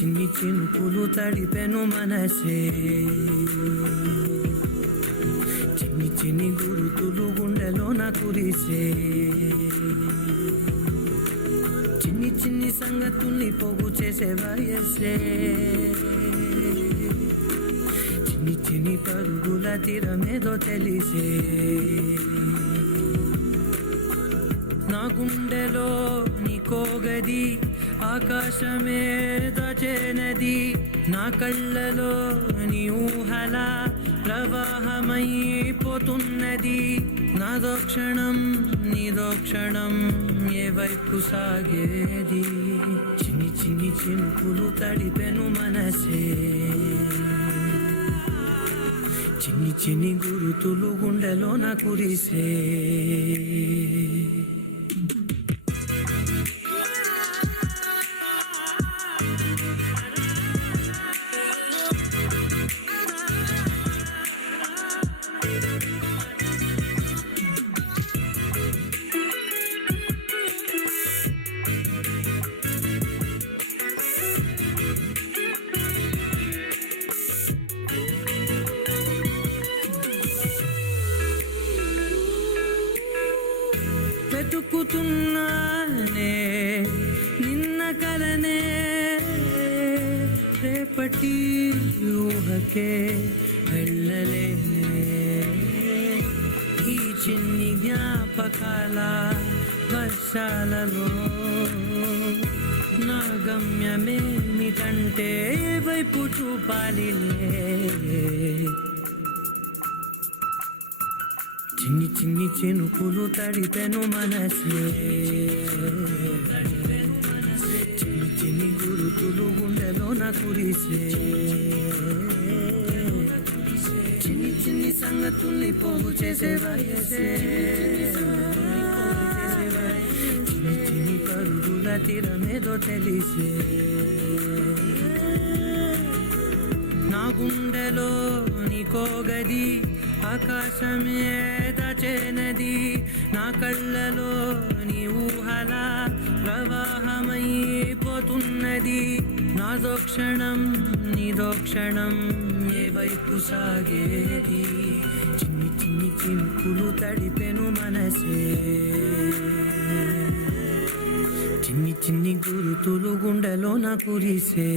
చిన్ని చినుకులు తడిపెను మనసే చిన్ని చిన్ని గురుతులు గుండెలోన కురిసే చిన్ని చిన్ని సంగతుల్ని పోగు చేసే వయసే చిన్ని చిన్ని పరుగుల తీరమేదో తెలిసే నా గుండెలో నీకో గది ఆకాశమే దచేనది నా కళ్ళలో నీ ఊహల ప్రవాహమైపోతున్నది నాదో క్షణం నీదో క్షణం ఏ వైపు సాగేది చిన్ని చిన్ని చినుకులు తడిపెను మనసే చిన్ని చిన్ని గురుతులు గుండెలోన కురిసే వెతుకుతున్నానే నిన్న కలనే రేపటి ఊహకే వెళ్ళలేనే ఈ చిన్ని జ్ఞాపకాల వర్షాలలో నా గమ్యమేమిటంటే వైపు చూపాలిలే చిన్ని చిన్ని చినుకులు తడిపెను మనసే చిన్ని చిన్ని గురుతులు గుండెలోన కురిసే చిన్ని చిన్ని సంగతుల్ని పోగు చేసే వయసే చిన్ని చిన్ని పరుగుల తీరమేదో తెలిసే నా గుండెలో నీకో గది ఆకాశమే దచేనది నా కళ్ళలో నీ ఊహల ప్రవాహమైపోతున్నది నాదో క్షణం నీదో క్షణం ఏ వైపు సాగేది చిన్ని చిన్ని చినుకులు తడిపెను మనసే చిన్ని చిన్ని గురుతులు గుండెలోన కురిసే